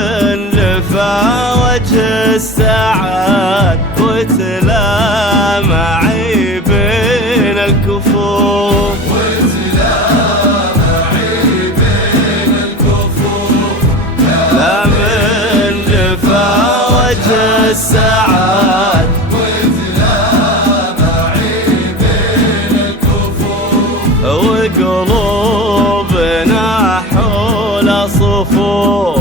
من لفى وجه السعاد وتلامع بين الكفوف لا من لفى وجه السعاد وقلوبنا حول صفوف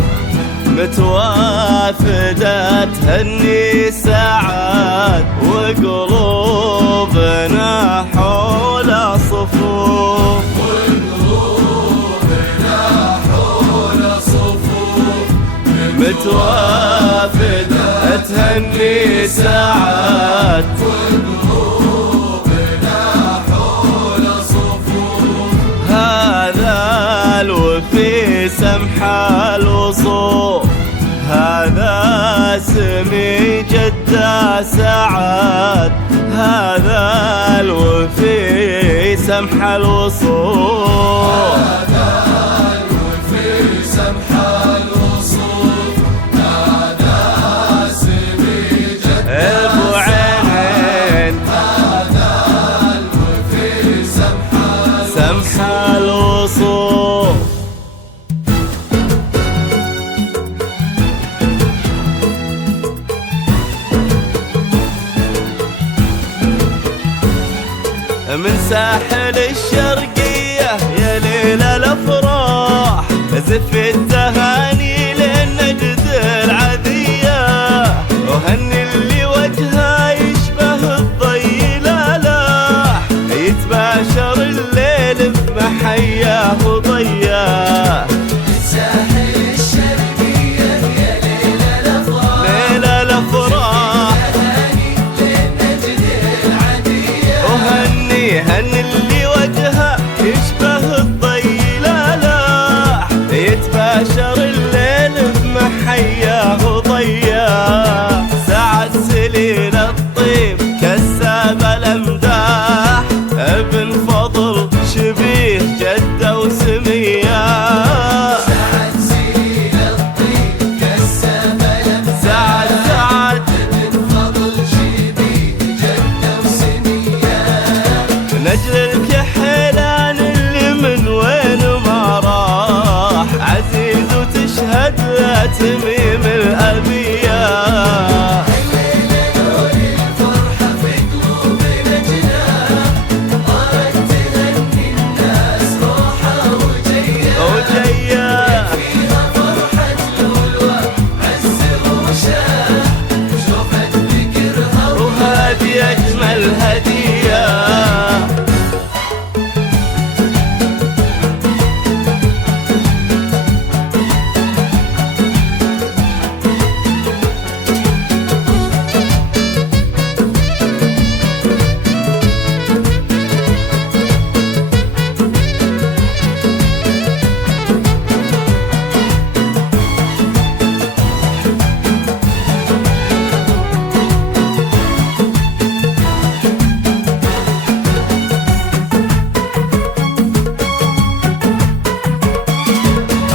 متوافدة تهني سعاد وقلوبنا حول صفوف متوافدة تهني سعاد الوفي سمح الوصول هذا سمي جدة سعاد هذا الوفي سمح الوصول هذا الوفي سمح الوصول هذا سمي جدة ابو عينين هذا الوفي سمح الوصول من ساحل الشرقية يا ليل الأفراح زف التهاني للنجد العذية وهني اللي وجهه يشبه الضي لالاح يتباشر الليل بمحياه وضياه ساحل الشرقية يا ليل الأفراح ليل الأفراح هني اللي وجهه يشبه الضي لالاح يتباشر الليل بمحياه وضياه سعد سليل الطيب كساب الامداح ابن فضل شبيه جده وسمياه سعد سليل الطيب كساب الامداح سعد ابن فضل شبيه جده وسمياه نجل الكحيلان اللي من وين ما راح عزيز وتشهد له تميم الأبياء الليلة لون الفرحة في قلوبنا جناح طارت تغني الناس روحة وجياه فيها فرحة لولوة عز وشاح شوفت ذكرها وهذه أجمل هدية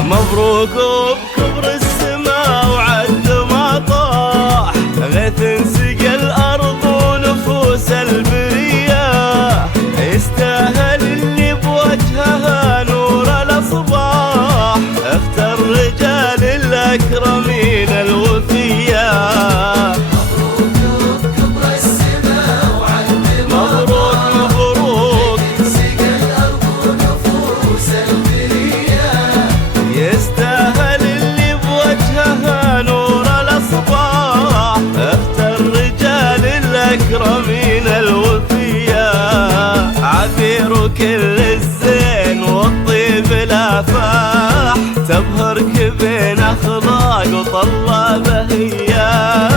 مبروك بكبر السماء وعد ما طاح غيث سقى الأرض ونفوس البرية يستاهل اللي بوجهها نور الأصباح اختار رجال الأكرمين الوفياء مبروك بكبر السماء وعد ما مبروك سقى الأرض ونفوس البرية يستاهل اللي بوجهها نور الأصباح اختار رجال الأكرمين الوفياء عبير كل الزين والطيب الافاح تبهرك بين اخلاق وطلابه اياه